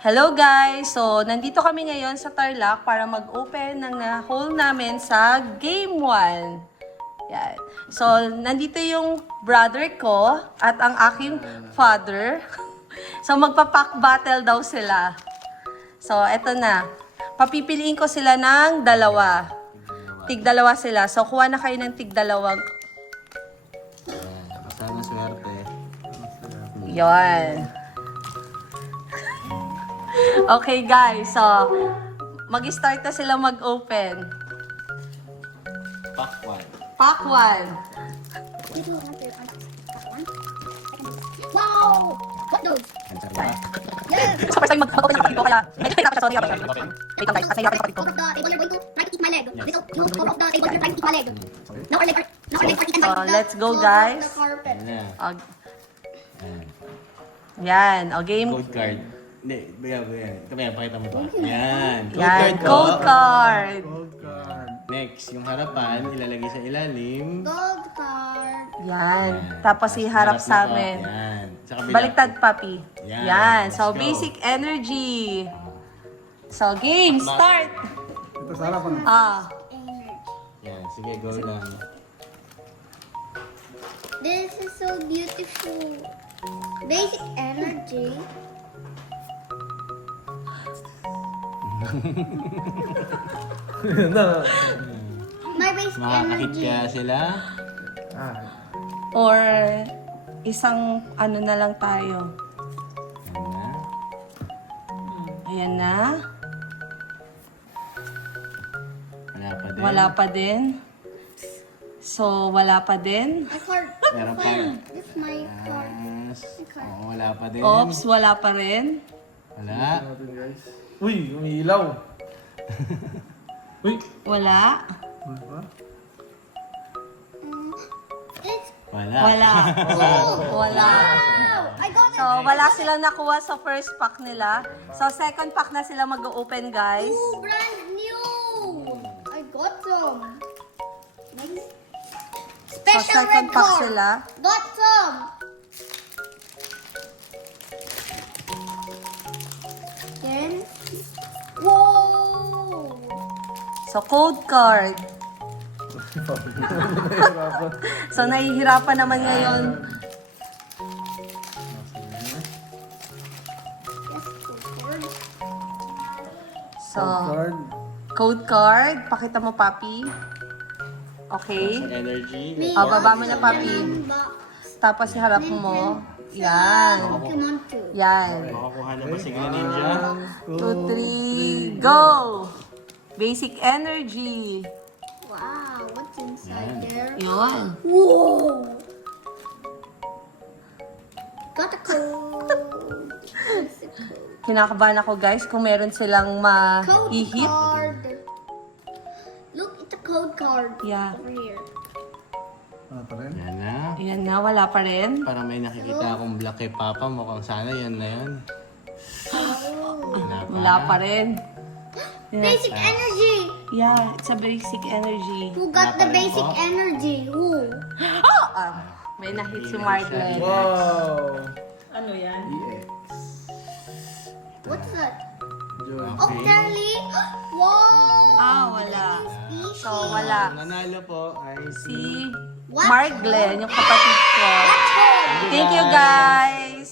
Hello guys! So, nandito kami ngayon sa Tarlac para mag-open ng hole namin sa Game 1. Yan. So, nandito yung brother ko at ang aking father. So, magpa-pack battle daw sila. So, eto na. Papipiliin ko sila ng dalawa. Tig-dalawa sila. So, kuha na kayo ng tig-dalawang. Sana swerte. Yan. Okay guys, so mag-start na sila mag-open. Pack 1. Pack 1. Wow! What those? Answer ba? Yes! So first time mag-open ng kapatid ko, kaya nahihirap siya, sorry. Wait lang guys, at nahihirap yung kapatid ko. Off of the table, you're going to try to eat my leg. Without you off of the table, you're trying to eat my leg. Now our leg are eaten by the Let's go floor of guys. the carpet. Ayan na. Ayan. Yan, o game. Code card. Hindi, bigyan. Ito ba yan? Pakita mo ba? Yan. Yan, po. code card. Next, yung harapan, ilalagay sa ilalim. Gold card. Yan, tapos iharap Harap sa na to. amin. Yan. Sa kabila. Baliktad, papi. Yan, Yan, let's so go. basic energy. So game, start. Ito sa harapan. Energy. Yan, sige, go lang. This is so beautiful. Basic energy. My basic Makakahit energy. kaya sila. Ah, Or isang ano na lang tayo. Yan na. Ayan na. Wala pa din. Wala pa din. So, wala pa din. My card. Meron pa. This is my card. Yes. Oo, wala pa din. Oops, wala pa rin. Wala. natin guys. Uy, umiilaw. Uy. Wala. Ano ba? It's Wala. Wala. Wala. wow! I got So, wala silang nakuha sa first pack nila. So, second pack na sila mag-open, guys. Ooh, brand new! I got some. Next. So, Special second red pack card. sila. Got some. Then, whoa! So, code card. So, nahihirapan naman ngayon. Yes, good card. So, Card. code card. Pakita mo, papi. Okay. Sa energy. Me baba mo also na, papi. lemon box. Tapos, iharap mo. Yan. Pokemon 2. Yan. Makakuha na ba si Green Ninja? 2, 3, go! Basic energy. Wow, what's inside there? Yun. Whoa! Got a code. What's the code? Kinakabahan ako, guys, kung meron silang Code ma-ihit. card. Look, it's a code card. Yeah. Over here. Ano pa rin? Yan na. Ayan na, wala pa rin. Parang may nakikita akong black kay Papa. Mukhang sana yan na yan. Wala pa rin. Basic energy. Yeah, it's a basic energy. Who got the Wala pa rin basic po. energy? Who? May nahit si Margaret. Wow! Ano yan? EX. What's that? Joy. Octally? Wow! Wala. Species. So, wala. Ang nanalo po ay Si What? Marglen, yung kapatid ko. Watch home. Thank you, guys!